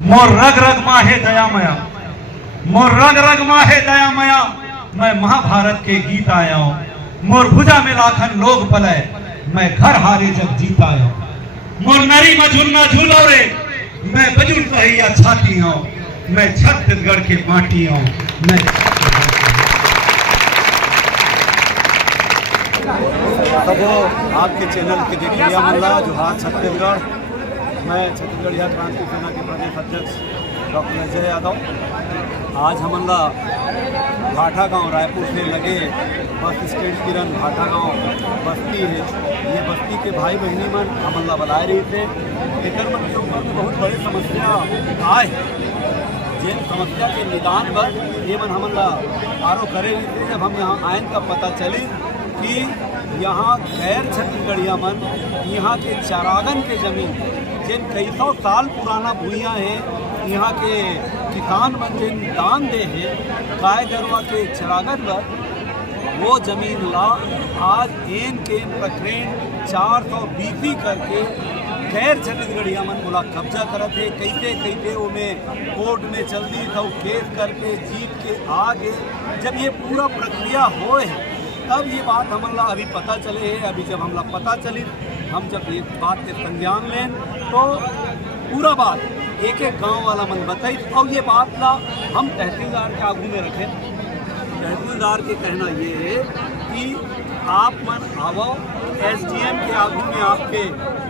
मोर रग रग माहे दयामया, मोर रग रग माहे दयामया, मैं महाभारत के गीत आया हूं। मोर भुजा में लाखन लोग पलय, मैं घर हारे जब जीता आया हूं। मोर नरी मझुन्ना झूलो रे, मैं बजुल पहिया छाती हूं। मैं छत्तीसगढ़ के माटी हूं। मैं सबो आपके चैनल के देख लिया मल्ला जोहार छत्तीसगढ़। मैं छत्तीसगढ़िया क्रांति सेना के प्रदेश अध्यक्ष डॉक्टर अजय यादव। आज हमला भाटा गांव रायपुर से लगे बस स्टैंड किरण भाटा गांव बस्ती है। ये बस्ती के भाई बहनी मन हमला बुलाए रहे थे। एकर मन के ऊपर में बहुत बड़ी समस्या आए, जिन समस्या के निदान पर ये मन हमला आरोप करे रहे थे। जब हम यहाँ आयन का पता चली कि यहाँ गैर छत्तीसगढ़िया मन यहाँ के चारागन के जमीन जिन कई सौ साल पुराना भूइयाँ हैं, यहाँ के किसान मन जिन दान दे हैं गाय गरवा के चरागन पर, वो जमीन ला आज एन के प्रकरण 420 करके गैर छत्तीसगढ़िया मन बोला कब्जा करत है। कैसे वो में कोर्ट में चल दी तो केस करके जीत के आगे जब ये पूरा प्रक्रिया हो है तब ये बात हमला अभी पता चले है। अभी जब हमला पता चली, हम जब ये बात के संज्ञान लें तो पूरा बात एक एक गांव वाला मन बताई। और ये बात ला हम तहसीलदार के आगू में रखें। तहसीलदार के कहना ये है कि आप मन आवो, एसडीएम के आगू में आपके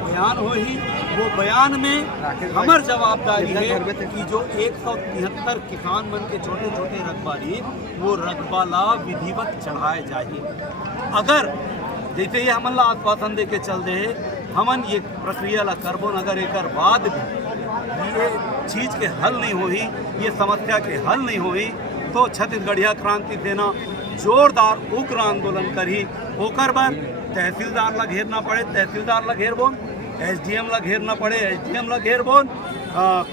बयान हो ही, वो बयान में हमार जवाबदारी है कि जो 173 किसान मन के छोटे छोटे रकबारी वो रकबाला विधिवत चढ़ाए जाए। अगर जैसे ये हमन ला आश्वासन दे के चल दे हमन ये प्रक्रिया ला करबोन, अगर एक बाद भी ये चीज़ के हल नहीं होई, ये समस्या के हल नहीं होई तो छत्तीसगढ़िया क्रांति सेना जोरदार उग्र आंदोलन करी। होकर बर तहसीलदार ला घेरना पड़े तहसीलदार ला घेरबोन, एसडीएम ला घेरना पड़े एसडीएम ला घेरबोन,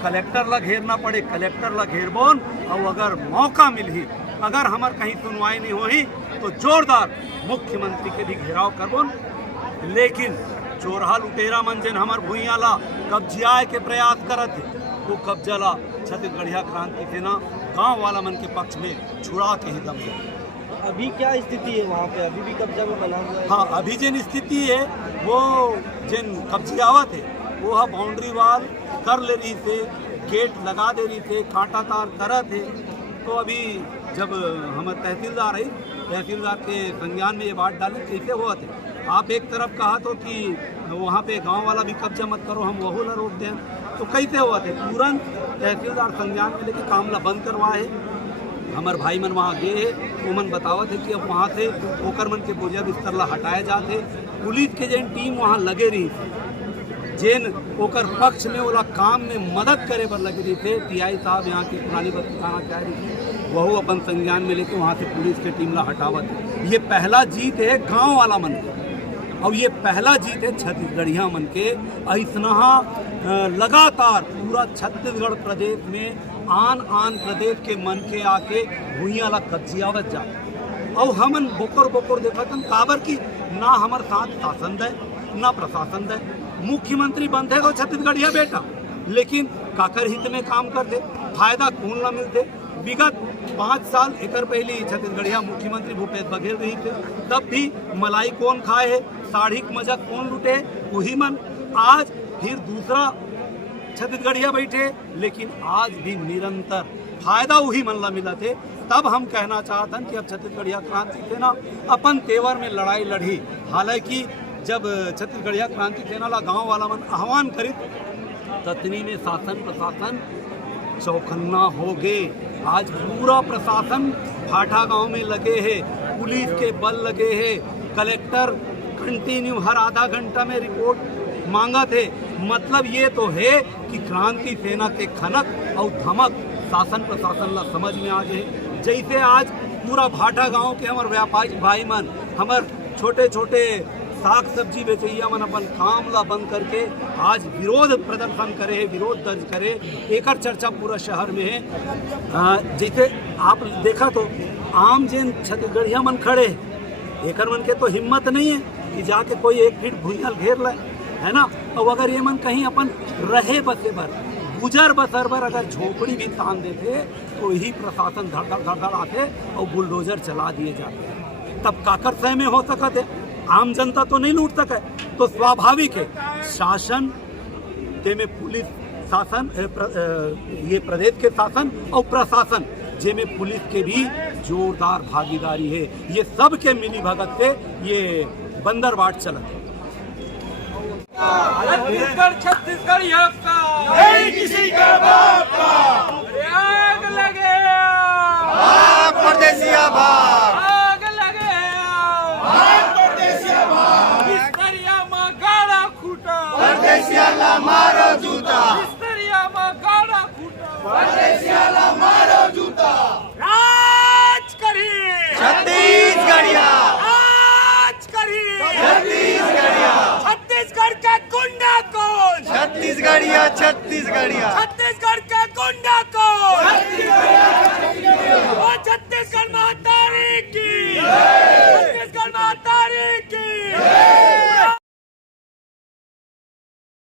कलेक्टर ला घेरना पड़े कलेक्टर ला घेरबोन। और अगर मौका मिली, अगर हमार कहीं सुनवाई नहीं हुई तो जोरदार मुख्यमंत्री के भी घेराव करबोन। लेकिन चोरहा लुटेरा मन जिन हमार भूइयाँ ला कब्जियाए के प्रयास करत है, वो कब्जा ला छत्तीसगढ़िया क्रांति सेना गाँव वाला मन के पक्ष में छुड़ा के ही दम है। अभी क्या स्थिति है वहाँ पे? अभी भी कब्जा में बना हुआ है? हाँ, अभी जिन स्थिति है वो जिन कब्जियावत है वो है बाउंड्री वाल कर ले रही थे, गेट लगा दे रही थे, कांटा तार करा थे। तो अभी जब हम तहसीलदार है, तहसीलदार के संज्ञान में ये बात डालें कैसे हुआ थे। आप एक तरफ कहा तो कि वहाँ पे गांव वाला भी कब्जा मत करो, हम वह ला रोक दें, तो कैसे हुआ थे। तुरंत तहसीलदार संज्ञान में लेके काम ला बंद करवाए। हमारे भाई मन वहाँ गए है, वो मन बतावत है कि अब वहाँ से ओकर मन के बोझा बिस्तर ला हटाए जाते। पुलिस के जिन टीम वहाँ लगे रही थी, जिन ओकर पक्ष में ओला काम में मदद करे पर लगे रही थे, टीआई साहब यहाँ की पुरानी बस्ती थाना कह रही थी, वह अपन संज्ञान में लेके वहाँ से पुलिस के टीम ला हटावत। ये पहला जीत है गाँव वाला मन के, और ये पहला जीत है छत्तीसगढ़िया मन के। ऐसा लगातार पूरा छत्तीसगढ़ प्रदेश में आन प्रदेश के मन के आके भूइयाँ ला कब्जियावत जा। और हमन बोकर देखा काबर की ना हमारे साथ शासन दे ना प्रशासन दे। मुख्यमंत्री बंधे को छत्तीसगढ़िया बेटा, लेकिन काकर हित में काम कर दे, फायदा कौन ना मिलते। विगत 5 साल एक पहले छत्तीसगढ़िया मुख्यमंत्री भूपेश बघेल रही थे, तब भी मलाई कौन खाए है, साड़ी मजा कौन लुटे, वही मन। आज फिर दूसरा छत्तीसगढ़िया बैठे, लेकिन आज भी निरंतर फायदा वही मन ला मिला थे। तब हम कहना चाहते कि अब छत्तीसगढ़िया क्रांति सेना अपन तेवर में लड़ाई लड़ी। हालांकि जब छत्तीसगढ़िया क्रांति सेना ला गांव वाला मन आह्वान करी, ततनी में शासन प्रशासन चौकन्ना हो गए। आज पूरा प्रशासन भाटा गांव में लगे है, पुलिस के बल लगे है, कलेक्टर कंटिन्यू हर आधा घंटा में रिपोर्ट मांगा थे। मतलब ये तो है कि क्रांति सेना के खनक और धमक शासन प्रशासन ला समझ में आ गए। जैसे आज पूरा भाटा गांव के हमारे व्यापारी भाई मन, हमारे छोटे छोटे साग सब्जी बेचैया मन अपन काम ला बंद करके आज विरोध प्रदर्शन करे है, विरोध दर्ज करे। एक चर्चा पूरा शहर में है। जैसे आप देखा तो आम जिन छत्तीसगढ़िया मन खड़े एक मन के तो हिम्मत नहीं है कि जाके कोई 1 फीट भूइयाँ घेर ले, है ना। और अगर ये मन कहीं अपन रहे बसे भर गुजर बसर पर अगर झोपड़ी भी तान देते तो यही प्रशासन धड़ धड़ आते और बुलडोजर चला दिए जाते। तब काकर सह में हो सकते, आम जनता तो नहीं लूट सके। तो स्वाभाविक है शासन के में पुलिस शासन ये प्रदेश के शासन और प्रशासन जे में पुलिस के भी जोरदार भागीदारी है। ये सब के मिली भगत से ये बंदरबाट चलत है। छत्तीसगढ़ छत्तीसगढ़ का नहीं किसी का बाप का। आग लगे भाग परदेसिया भाग, आग लगे भाग परदेसिया भाग। बिस्तरिया में गाड़ा खूटा, परदेसिया ला मारो जूता, बिस्तरिया में गाड़ा खूटा। परदेसिया ला मारो जूता। राज करी छत्तीसगढ़िया, राज करी छत्तीसगढ़िया, छत्तीसगढ़ का गुंडा कौन, छत्तीसगढ़िया, छत्तीसगढ़िया, छत्तीसगढ़ का गुंडा कौन।